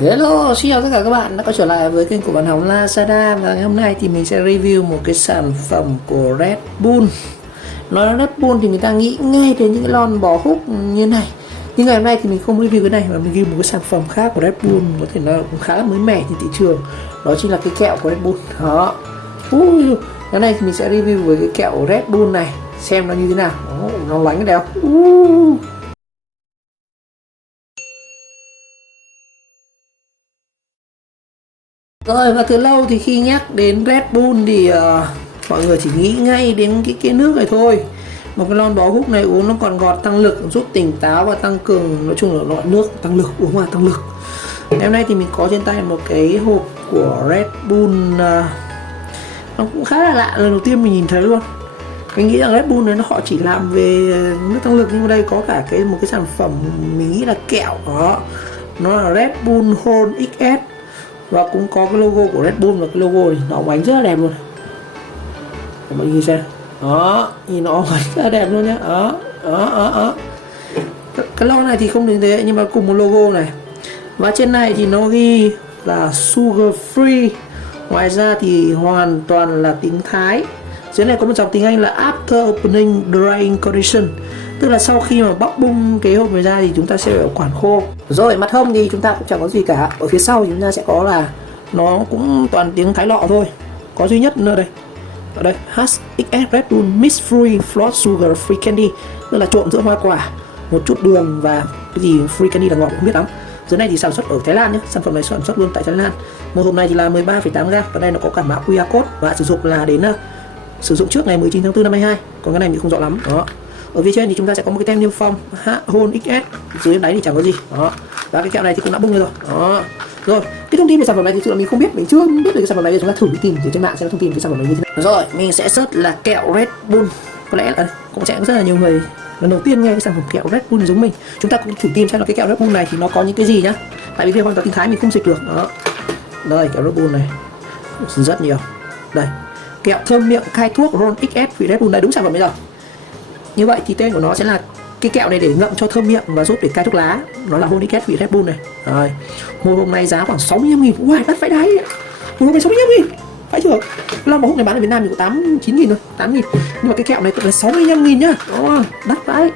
Hello, xin chào tất cả các bạn đã quay trở lại với kênh của bạn Hồng Lazada. Và ngày hôm nay thì mình sẽ review một cái sản phẩm của Red Bull. Nói đến Red Bull thì người ta nghĩ ngay đến những cái lon bò húc như này. Nhưng ngày hôm nay thì mình không review cái này mà mình review một cái sản phẩm khác của Red Bull, có thể nói cũng khá là mới mẻ trên thị trường. Đó chính là cái kẹo của Red Bull. Đó. Cái này thì mình sẽ review với cái kẹo Red Bull này, xem nó như thế nào. Nó lánh cái đéo. Rồi, và từ lâu thì khi nhắc đến Red Bull thì mọi người chỉ nghĩ ngay đến cái nước này thôi. Một cái lon bò húc này uống nó còn ngọt, tăng lực, giúp tỉnh táo và tăng cường, nói chung là loại nước tăng lực, uống vào tăng lực. Ngày hôm nay thì mình có trên tay một cái hộp của Red Bull, nó cũng khá là lạ, lần đầu tiên mình nhìn thấy luôn. Mình nghĩ rằng Red Bull này họ chỉ làm về nước tăng lực, nhưng mà đây có cả một cái sản phẩm mình nghĩ là kẹo đó. Nó là Red Bull Hold XS. Và cũng có cái logo của Red Bull, và cái logo thì nó bánh rất là đẹp luôn. Mọi người xem. Đó, nhìn nó bánh rất là đẹp luôn nhé. Đó. Cái lon này thì không đến thế, nhưng mà cùng một logo này. Và trên này thì nó ghi là sugar free. Ngoài ra thì hoàn toàn là tiếng Thái. Dưới này có một dòng tiếng Anh là after opening drying condition, tức là sau khi mà bóc bung cái hộp này ra thì chúng ta sẽ bảo quản khô. Rồi mặt hông thì chúng ta cũng chẳng có gì cả. Ở phía sau thì chúng ta sẽ có là nó cũng toàn tiếng Thái lọ thôi. Có duy nhất nữa đây. Ở đây HXS Red Bull Mix Free Float Sugar Free Candy, tức là trộn giữa hoa quả, một chút đường và cái gì free candy là ngọt không biết lắm. Dưới này thì sản xuất ở Thái Lan nhé, sản phẩm này sản xuất luôn tại Thái Lan. Một hộp này thì là 13,8 gram, và đây nó có cả mã QR code và sử dụng là đến sử dụng trước ngày 19 tháng 4 năm 22. Còn cái này mình không rõ lắm. Đó. Ở phía trên thì chúng ta sẽ có một cái tem niêm phong Hold XS, dưới đáy thì chẳng có gì. Đó. Và cái kẹo này thì cũng đã bung rồi. Đó. Rồi, cái thông tin về sản phẩm này thì thực là mình không biết, mình chưa biết được cái sản phẩm này, thì chúng ta thử đi tìm trên mạng xem thông tin về cái sản phẩm này như thế nào. Rồi, mình sẽ search là kẹo Red Bull. Có lẽ là cũng sẽ rất là nhiều người lần đầu tiên nghe cái sản phẩm kẹo Red Bull này giống mình. Chúng ta cũng thử tìm xem là cái kẹo Red Bull này thì nó có những cái gì nhá. Tại vì khi hoàn toàn tiếng Thái mình không dịch được. Đó. Đây, kẹo Red Bull này rất nhiều. Đây, kẹo thơm miệng khai thuốc Ron XS vị Red Bull, đây đúng sản phẩm bây giờ. Như vậy thì tên của nó sẽ là cái kẹo này để ngậm cho thơm miệng và giúp để cai thuốc lá. Nó là Ron XS vị Red Bull này. Rồi, một hộp này giá khoảng 65.000. Wow, đắt phải đáy. Một hộp này 65.000. Phải chưa? Lon bò húc này bán ở Việt Nam thì có 8-9.000 thôi, 8.000. Nhưng mà cái kẹo này cũng là 65.000 nhá. Đó, đắt phải.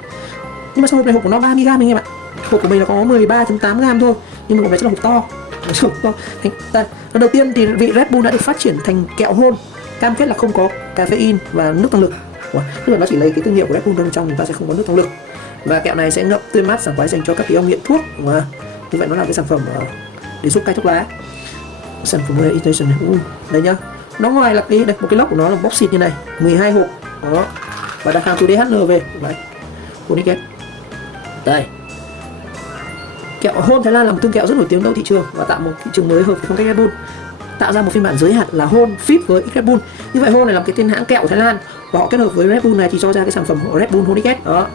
Nhưng mà sau hộp này hộp của nó 30 gram anh em ạ. Hộp của mình là có 13.8 gram thôi, nhưng mà hộp này sẽ là hộp to. Lần đầu tiên thì vị Red Bull đã được phát triển thành kẹo hôn, cam kết là không có caffeine và nước tăng lực. Tức là nó chỉ lấy cái thương hiệu của Red Bull bên trong, chúng ta sẽ không có nước tăng lực. Và kẹo này sẽ ngậm tươi mát, sảng khoái dành cho các ông nghiện thuốc. Và như vậy nó là cái sản phẩm để giúp cai thuốc lá. Sản phẩm này International. Đây nhá. Nó ngoài là cái đây, một cái lốc của nó là box xịt như này, 12 hộp. Đó. Và đặt hàng từ DHL về. Đấy. Unique. Đây. Kẹo Hôn Thái Lan là một thương kẹo rất nổi tiếng trong thị trường và tạo một thị trường mới hợp với phong cách Red Bull, tạo ra một phiên bản giới hạn là Hôn Fit với Red Bull. Như vậy Hôn này là cái tên hãng kẹo của Thái Lan và họ kết hợp với Red Bull này thì cho ra cái sản phẩm của Red Bull Hôn XS đó.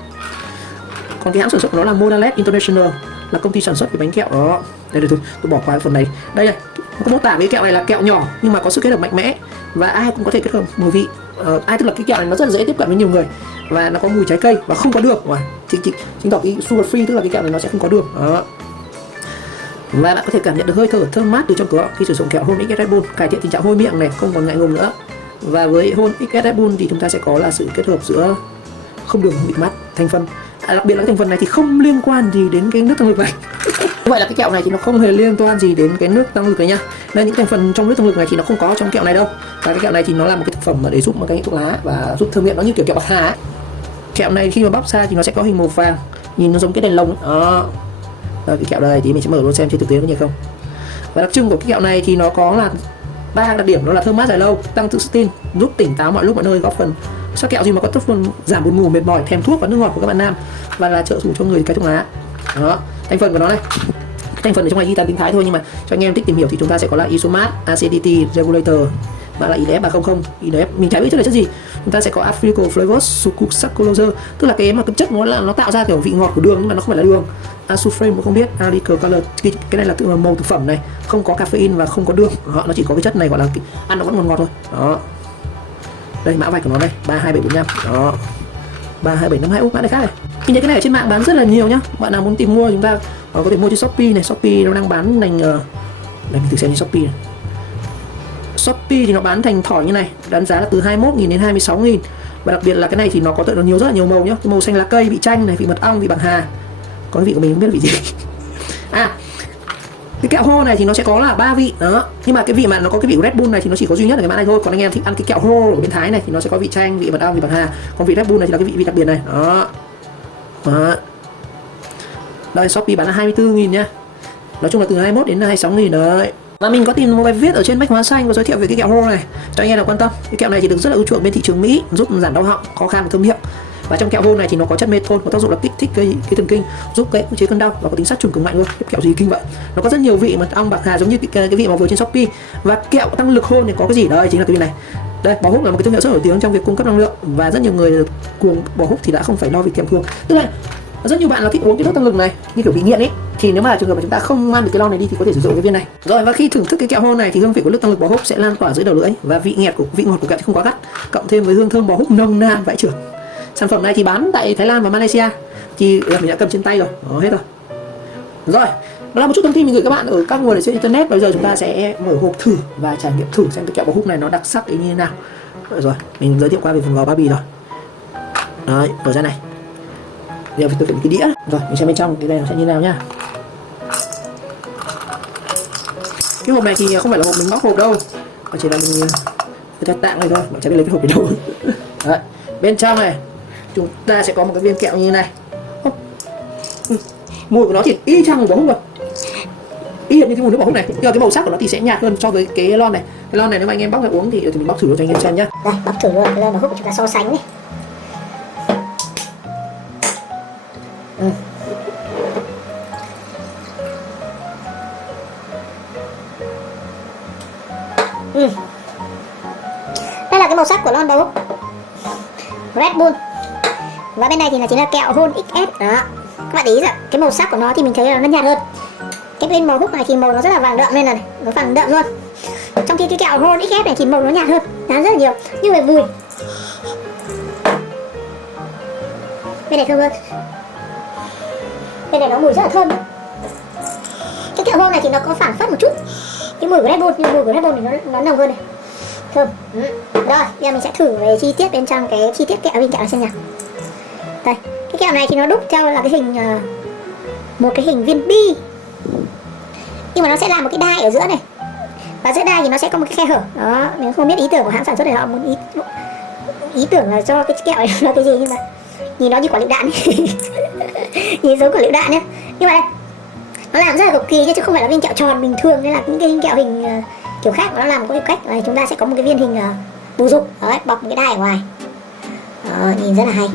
Còn cái hãng sản xuất của nó là Mondelez International, là công ty sản xuất cái bánh kẹo đó. Đây tôi bỏ qua cái phần này. Đây này, có mô tả với kẹo này là kẹo nhỏ nhưng mà có sự kết hợp mạnh mẽ và ai cũng có thể kết hợp mùi vị. Tức là cái kẹo này nó rất là dễ tiếp cận với nhiều người và nó có mùi trái cây và không có đường. Chính tỏ cái sugar free, tức là cái kẹo này nó sẽ không có đường. Đó. Và bạn có thể cảm nhận được hơi thở thơm mát từ trong cửa khi sử dụng kẹo Hold XS Red Bull, cải thiện tình trạng hôi miệng này, không còn ngại ngùng nữa. Và với Hold XS Red Bull thì chúng ta sẽ có là sự kết hợp giữa không đường mịt mát, thành phần. Đặc biệt là cái thành phần này thì không liên quan gì đến cái nước tăng lực này. Vậy là cái kẹo này thì nó không hề liên quan gì đến cái nước tăng lực này nha. Nên những thành phần trong nước tăng lực này thì nó không có trong kẹo này đâu. Và cái kẹo này thì nó là một cái thực phẩm mà để giúp một cái thuốc lá và giúp thơm miệng, nó như kiểu kẹo bạc hà ấy. Kẹo này khi mà bóc ra thì nó sẽ có hình màu vàng, nhìn nó giống cái đèn lồng. Đó. Rồi, cái kẹo đây thì mình sẽ mở luôn xem trên thực tế nó như không. Và đặc trưng của cái kẹo này thì nó có là 3 đặc điểm, đó là thơm mát dài lâu, tăng tự tin, giúp tỉnh táo mọi lúc mọi nơi, góp phần sao kẹo gì mà có tác dụng giảm buồn ngủ, mệt mỏi, thèm thuốc và nước ngọt của các bạn nam, và là trợ thủ cho người cai thuốc lá. Đó, thành phần của nó này, thành phần ở trong này ghi toàn tiếng Thái thôi, nhưng mà cho anh em thích tìm hiểu thì chúng ta sẽ có là Isomat, Acidity Regulator, và là IDF 300, IDF mình chả biết chất là chất gì. Chúng ta sẽ có Africal Flavors Sucrose, tức là cái mà cái chất nó tạo ra kiểu vị ngọt của đường nhưng mà nó không phải là đường. Azuframe không biết, Alical Color, cái này là tự là màu thực phẩm này, không có caffeine và không có đường. Đó, nó chỉ có cái chất này gọi là ăn nó vẫn còn ngọt thôi. Đó. Đây mã vạch của nó đây, 32745. Đó. 32752 mã này khác này. Mình thấy cái này ở trên mạng bán rất là nhiều nhá. Bạn nào muốn tìm mua chúng ta có thể mua trên Shopee này. Shopee nó đang bán thành đây mình thử xem trên Shopee này. Shopee thì nó bán thành thỏi như này, bán giá là từ 21.000 đến 26.000. Và đặc biệt là cái này thì nó có rất là nhiều màu nhá. Cái màu xanh lá cây, vị chanh này, vị mật ong, vị bạc hà. Còn cái vị của mình không biết là vị gì. Cái kẹo hô này thì nó sẽ có là 3 vị đó, nhưng mà cái vị mà nó có cái vị Red Bull này thì nó chỉ có duy nhất ở cái mã này thôi. Còn anh em thích ăn cái kẹo hô ở bên Thái này thì nó sẽ có vị chanh, vị mật ong, vị bạc hà. Còn vị Red Bull này thì là cái vị đặc biệt này đó. Đây Shopee bán là 24.000 nhá. Nói chung là từ 21 đến 26.000 đấy. Và mình có tìm một bài viết ở trên Bách Hóa Xanh và giới thiệu về cái kẹo hô này cho anh em nào quan tâm. Cái kẹo này thì được rất là ưa chuộng bên thị trường Mỹ, giúp giảm đau họng, khó khăn và thâm miệng. Và trong kẹo hô này thì nó có chất menthol, có tác dụng là kích thích cái thần kinh, giúp cái chế cơn đau và có tính sát trùng cực mạnh luôn. Cái kẹo gì kinh vậy? Nó có rất nhiều vị mật ong, bạc hà giống như cái vị mà vừa trên Shopee. Và kẹo tăng lực hôn thì có cái gì đây? Chính là cái vị này. Đây, bò húc là một cái thương hiệu rất nổi tiếng trong việc cung cấp năng lượng và rất nhiều người cuồng bò húc thì đã không phải lo việc kèm cuồng. Tức là rất nhiều bạn là thích uống cái thuốc tăng lực này như kiểu bị nghiện ấy, thì nếu mà trường hợp mà chúng ta không mang được cái lon này đi thì có thể sử dụng cái viên này. Rồi, và khi thưởng thức cái kẹo hôn này thì hương vị của nước tăng lực bò húc sẽ lan tỏa dưới đầu lưỡi và vị ngọt của kẹo không quá gắt, cộng thêm với hương thơm bò húc nồng nàn vãi chưởng. Sản phẩm này thì bán tại Thái Lan và Malaysia, thì mình đã cầm trên tay rồi, hết rồi. Rồi, đó là một chút thông tin mình gửi các bạn ở các nguồn ở trên internet. Bây giờ chúng ta sẽ mở hộp thử và trải nghiệm thử xem cái kẹo bò húc này nó đặc sắc đến như thế nào. Rồi, mình giới thiệu qua về phần vỏ bao bì rồi. Đấy, mở ra này. Giờ phải tự cái đĩa. Rồi, mình xem bên trong cái này nó sẽ như nào nhá. Cái hộp này thì không phải là hộp mình bóc hộp đâu, mà chỉ là mình cho tặng này thôi, bạn chẳng biết lấy cái hộp để đâu. Đấy, bên trong này chúng ta sẽ có một cái viên kẹo như thế này. Mùi của nó thì y chang mùi bò húc rồi, y hệt như cái mùi nước bò húc này, nhưng mà cái màu sắc của nó thì sẽ nhạt hơn so với cái lon này. Cái lon này nếu mà anh em bóc ra uống thì mình bóc thử cho anh em xem nhá. Đây, bóc thử luôn cái lon bò húc của chúng ta so sánh này. Đây là cái màu sắc của lon bò húc Red Bull. Và bên này thì là chính là kẹo hôn XS đó. Các bạn ý rằng cái màu sắc của nó thì mình thấy là nó nhạt hơn. Cái bên màu húc này thì màu nó rất là vàng đậm nên là nó vàng đậm luôn. Trong khi cái kẹo hôn XS này thì màu nó nhạt hơn, đáng rất là nhiều. Nhưng về mùi, bên này thơm hơn, bên này nó mùi rất là thơm. Cái kẹo hôn này thì nó có phảng phất một chút cái mùi của Red Bull, nhưng mùi của Red Bull thì nó nồng hơn này, thơm. Rồi, bây giờ mình sẽ thử về chi tiết bên trong, cái chi tiết kẹo bên kẹo này xem nào. Đây, cái kẹo này thì nó đúc theo là cái hình một cái hình viên bi, nhưng mà nó sẽ làm một cái đai ở giữa này, và giữa đai thì nó sẽ có một cái khe hở đó. Mình không biết ý tưởng của hãng sản xuất này họ muốn ý tưởng là cho cái kẹo này là cái gì, nhưng mà nhìn nó như quả lựu đạn nhìn giống quả lựu đạn nhé. Nhưng mà đây, nó làm rất là cực kỳ nhé, chứ không phải là viên kẹo tròn bình thường, nên là những cái viên kẹo hình kiểu khác nó làm có một cách là chúng ta sẽ có một cái viên hình bù dục đấy, bọc một cái đai ở ngoài đó, nhìn rất là hay.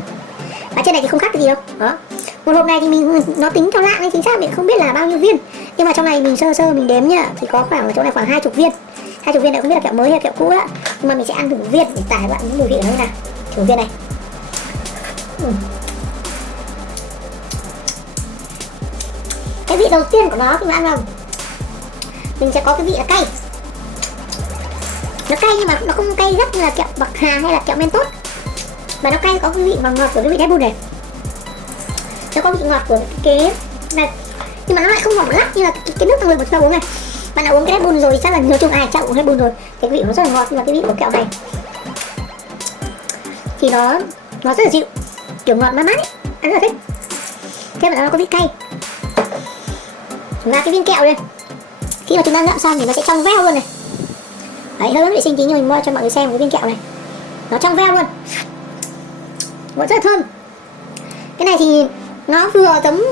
Và trên này thì không khác cái gì đâu đó. Một hộp này thì nó tính theo lạng nên chính xác mình không biết là bao nhiêu viên, nhưng mà trong này mình sơ mình đếm nhá, thì có khoảng ở chỗ này khoảng 20 viên. 20 viên này không biết là kẹo mới hay kẹo cũ á, nhưng mà mình sẽ ăn thử viên để tải bạn những mùi vị nó như nào. Thử viên này. Cái vị đầu tiên của nó thì bạn ăn vào mình sẽ có cái vị là cay. Nó cay nhưng mà nó không cay gắt như là kẹo bạc hà hay là kẹo mentos, mà nó cay có cái vị ngọt của cái vị Red Bull này. Nó có vị ngọt của cái này, nhưng mà nó lại không ngọt lắm như là cái nước tăng lực mà chúng ta uống này. Bạn đã uống cái Red Bull rồi thì chắc là nói chung ai chắc uống Red Bull rồi, cái vị nó rất là ngọt, nhưng mà cái vị của kẹo này thì nó rất là dịu, kiểu ngọt mát mát ấy, ăn rất là thích. Thêm vào đó nó có vị cay. Và cái viên kẹo đây, khi mà chúng ta ngậm xong thì nó sẽ trong veo luôn này. Đấy, hơi vệ sinh tí nhưng mình mua cho mọi người xem cái viên kẹo này, nó trong veo luôn, nó rất là thơm. Cái này thì nó vừa giống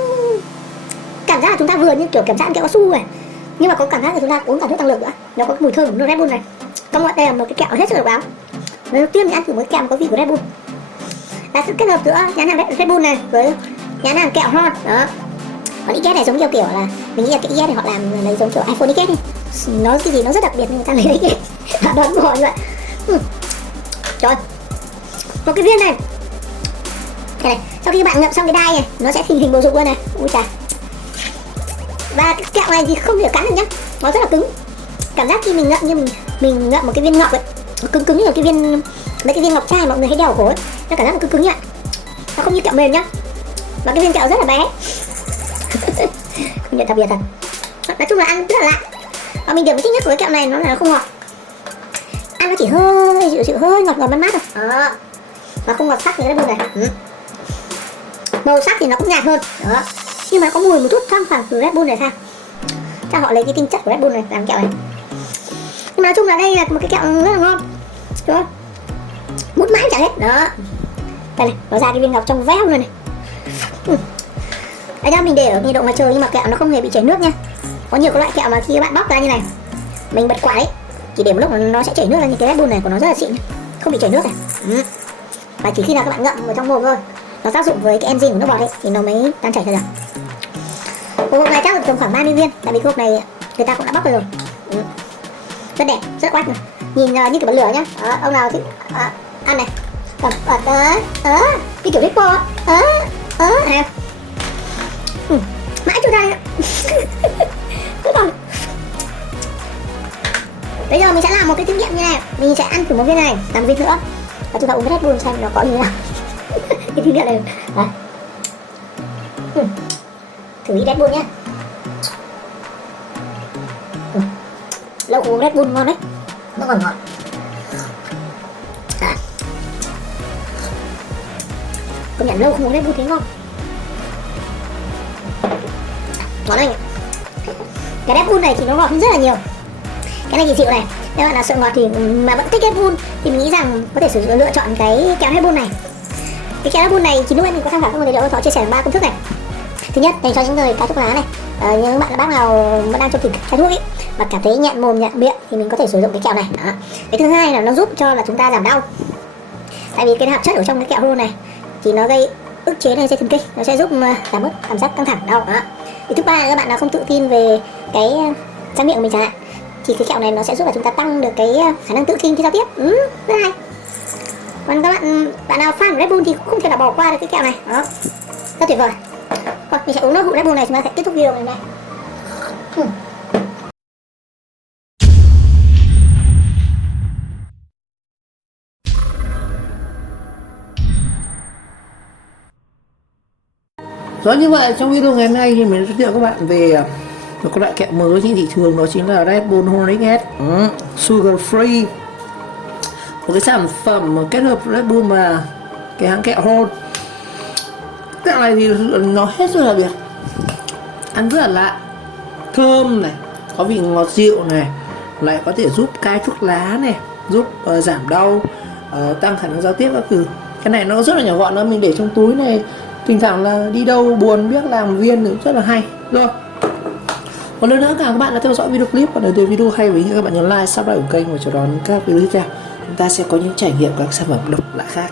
cảm giác là chúng ta vừa như kiểu cảm giác kẹo cao su này, nhưng mà có cảm giác là chúng ta uống cả nước tăng lực nữa. Nó có mùi thơm của nước Red Bull này. Công nhận đây là một cái kẹo hết sức độc đáo. Lần đầu tiên mình ăn thử một cái kẹo có vị của Red Bull, là sự kết hợp giữa nhãn hàng Red Bull này với nhãn hàng kẹo Hon đó. Còn XS này giống kiểu là mình nghĩ là cái XS này họ làm lấy giống kiểu iPhone XS đi, nó cái gì nó rất đặc biệt nên người ta lấy cái họ đoán của họ như vậy. Trời, một cái viên này, cái này sau khi bạn ngậm xong cái đai này nó sẽ hình bầu dục luôn này. Ui chà. Và cái kẹo này thì không thể cắn được nhá, nó rất là cứng. Cảm giác khi mình ngậm như mình ngậm một cái viên ngọc ấy, nó cứng như là cái viên mấy cái viên ngọc trai mọi người hay đeo ở cổ ấy, nó cảm giác nó cứng như vậy. Nó không như kẹo mềm nhá, Và cái viên kẹo rất là bé. Không nhận đặc biệt thật. Nói chung là ăn rất là lạ. Và mình điểm thích nhất của cái kẹo này nó là nó không ngọt. Ăn nó chỉ hơi dịu hơi ngọt mát mát thôi. Đó. Nó không ngọt sắc như cái Red Bull này. Màu sắc thì nó cũng nhạt hơn. Đó. Nhưng mà nó có mùi một chút thoang thoảng từ Red Bull này sao? Chắc họ lấy cái tinh chất của Red Bull này làm kẹo này. Nhưng mà nói chung là đây là một cái kẹo rất là ngon. Đúng không? Mút mãi chẳng hết. Đó. Đây này, nó ra cái viên ngọc trong veo luôn này. Đây nhá, mình để ở nhiệt độ ngoài trời nhưng mà kẹo nó không hề bị chảy nước nha. Có nhiều cái loại kẹo mà khi các bạn bóc ra như này, mình bật quả ấy, chỉ để một lúc nó sẽ chảy nước ra, như cái Red Bull này của nó rất là xịn, không bị chảy nước này. Và chỉ khi nào các bạn ngậm vào trong mồm thôi, nó tác dụng với cái enzyme của nước bọt ấy thì nó mới tan chảy ra được. Hộp này chắc là tầm khoảng 30 viên, tại vì hộp này người ta cũng đã bóc rồi. Rất đẹp, rất quách này. Nhìn như kiểu bật lửa nhá. Đó, ông nào thì ăn này. Cầm cái kiểu Ripple này. Mãi chưa ra. Cứ còn. Bây giờ mình sẽ làm một cái thí nghiệm như này. Mình sẽ ăn thử một viên này, làm một viên nữa. Và chúng ta uống cái Red Bull xem nó có như thế nào. Cái thí nghiệm này. Thử ý Red Bull nhá. Lâu uống Red Bull ngon đấy. Nó còn ngọt. Công nhận lâu không uống Red Bull thấy ngon. Ngon đấy. Cái Red Bull này thì nó ngọt hơn rất là nhiều. Cái này thì dịu này. Nếu bạn nào sợ ngọt thì mà vẫn thích Red Bull thì mình nghĩ rằng có thể lựa chọn cái kẹo Red Bull này. Cái kẹo Red Bull này thì lúc nãy mình có tham khảo các nguồn tài liệu, có chia sẻ 3 công thức này. Thứ nhất, dành cho những người cai thuốc lá này, những bạn là bác nào vẫn đang trong tình cai thuốc ấy mà cảm thấy nhạt mồm nhạt miệng thì mình có thể sử dụng cái kẹo này. Đó. Cái thứ hai là nó giúp cho là chúng ta giảm đau. Tại vì cái hợp chất ở trong cái kẹo Red này thì nó gây ức chế lên dây thần kinh, nó sẽ giúp giảm bớt cảm giác căng thẳng đau. Đó. Cái thứ ba là các bạn nào không tự tin về cái răng miệng của mình chẳng hạn thì cái kẹo này nó sẽ giúp là chúng ta tăng được cái khả năng tự tin khi giao tiếp. Rất hay. Còn các bạn nào fan của Red Bull thì cũng không thể nào bỏ qua được cái kẹo này. Đó. Rất tuyệt vời. Thôi, mình sẽ uống nốt hũ Red Bull này, chúng ta sẽ kết thúc video này này. Rồi như vậy trong video ngày hôm nay thì mình giới thiệu các bạn về một cái loại kẹo mới trên thị trường, đó chính là Red Bull Horlicks Sugar Free. Một cái sản phẩm kết hợp Red Bull mà cái hãng kẹo Hol. Kẹo này thì nó hết sức là biệt, ăn rất là lạ, thơm này, có vị ngọt dịu này, lại có thể giúp cai thuốc lá này, giúp giảm đau, tăng khả năng giao tiếp các thứ. Cái này nó rất là nhỏ gọn, nó mình để trong túi này, thỉnh thoảng là đi đâu buồn biết làm viên thì rất là hay. Rồi, một lần nữa các bạn đã theo dõi video clip, và nếu video hay với các bạn nhấn like, subscribe của kênh và chờ đón các video tiếp theo. Chúng ta sẽ có những trải nghiệm các sản phẩm độc lạ khác.